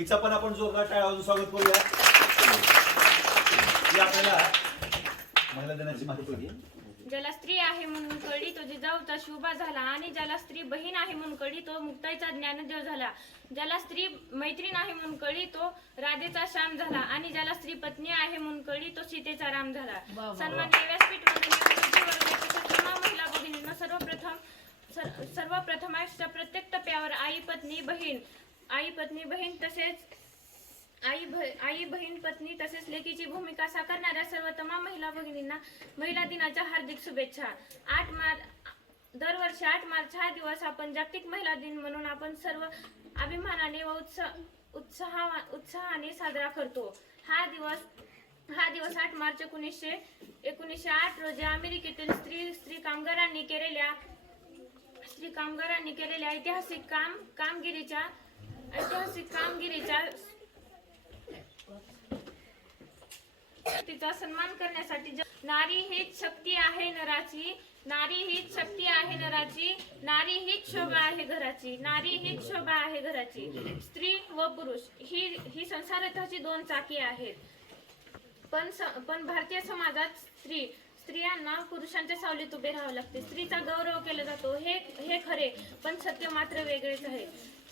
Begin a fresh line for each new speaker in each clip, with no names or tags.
हिचं पण आपण जोरदार टाळ्या वाजवून स्वागत करूया. ही आपल्याला महिला दिनाची माहिती
ज्याला स्त्री आहे म्हणून कळली तो जिजाऊचा शुभा झाला आणि ज्याला स्त्री बहीण आहे म्हणून कळली तो मुक्ताईचा ज्ञानदेव झाला. ज्याला स्त्री मैत्रीण आहे म्हणून कळली तो राधेचा श्याम झाला. आणि ज्याला स्त्री पत्नी आहे म्हणून कळली तो सीतेचा राम झाला. सन्माननीय व्यासपीठ महिला भगिनींना सर्वप्रथम सर- सर्वप्रथम आयुष्याच्या प्रत्येक टप्प्यावर आई पत्नी बहीण आई पत्नी बहीण तसेच आई भ- आई बहीण पत्नी तसेच लेकीची भूमिका साकारणाऱ्या सर्व तमाम महिला भगिनींना महिला दिनाच्या हार्दिक शुभेच्छा. आठ मार्च दरवर्षी आठ मार्च हा दिवस आपण जागतिक महिला दिन म्हणून आपण सर्व अभिमानाने व उत्साह उत्साहा उत्साहाने साजरा करतो. हा दिवस हा दिवस आठ मार्च एकोणीसशे एकोणीसशे आठ रोजी अमेरिकेतील स्त्री स्त्री कामगारांनी केलेल्या स्त्री कामगारांनी केलेल्या ऐतिहासिक काम कामगिरीच्या ऐतिहासिक कामगिरीच्या तिचा सन्मान करण्यासाठी नारी हीच शक्ती आहे नराची नारी हीच शक्ती आहे नराची नारी हीच शोभा आहे घराची नारी हीच शोभा आहे घराची स्त्री व पुरुष ही ही संसाराची दोन चाकी आहेत. पण पण भारतीय समाजात स्त्री स्त्रियांना पुरुषांच्या सावलीत उभे राहावे लागते. स्त्रीचा गौरव केला जातो. हे हे खरे पण सत्य मात्र वेगळेच आहे.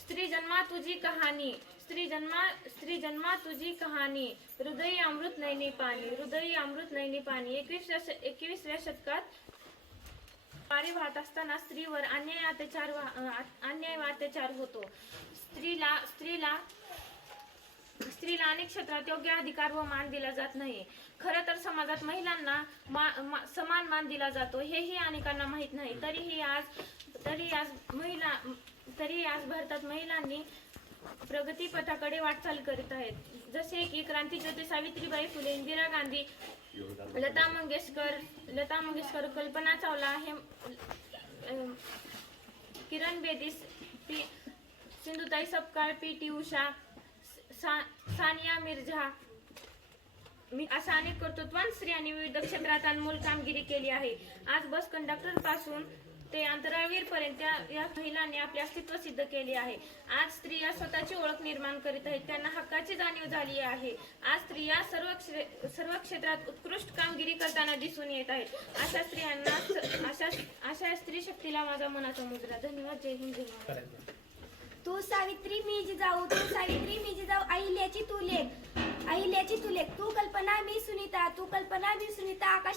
स्त्री जन्मा तुझी कहाणी. स्त्री जन्मा स्त्री जन्मा तुझी कहाणी. हृदयी अमृत नैनी पाणी हृदयी अमृत नैनी पाणी. एकवीसव्या श- एकवीसव्या शतकात पारी वाहत असताना स्त्रीवर अन्याय अत्याचार अन्याय अत्याचार होतो. स्त्रीला स्त्रीला स्त्रीला अनेक क्षेत्रात योग्य अधिकार व मान दिला जात नाही खरं तर समाजात महिलांना मा- मा- समान मान दिला जातो हेही अनेकांना माहीत नाही. तरीही आज तरी आज महिला तरी आज भारतात महिलांनी प्रगतीपथाकडे वाटचाल करीत आहेत. जसे की क्रांतीज्योती सावित्रीबाई फुले इंदिरा गांधी लता मंगेशकर लता मंगेशकर कल्पना चावला हे किरण बेदी पी सिंधुताई सपकाळ पी टी उषा सा, सानिया मिर्झा. मी अशा अनेक कर्तृत्वान स्त्रियांनी विविध क्षेत्रात अनमोल कामगिरी केली आहे. आज बस कंडक्टरपासून ते अंतराळवीर पर्यंत या महिलांनी आपले अस्तित्व सिद्ध केले आहे. आज स्त्रिया स्वतःची ओळख निर्माण करीत आहेत. त्यांना हक्काची जाणीव झाली आहे. आज स्त्रिया सर्व क्षे- सर्व क्षेत्रात उत्कृष्ट कामगिरी करताना दिसून येत आहेत. अशा स्त्रियांना अशा अशा स्त्री शक्तीला माझा मनाचा मुजरा धन्यवाद. जय हिंद. जय महाराज
तू सावित्री मी जिजाऊ तू सावित्री मी जिजाऊ अहिल्याची तू लेख अहिल्याची तू लेख. तू कल्पना मी सुनीता तू कल्पना मी सुनीता आकाश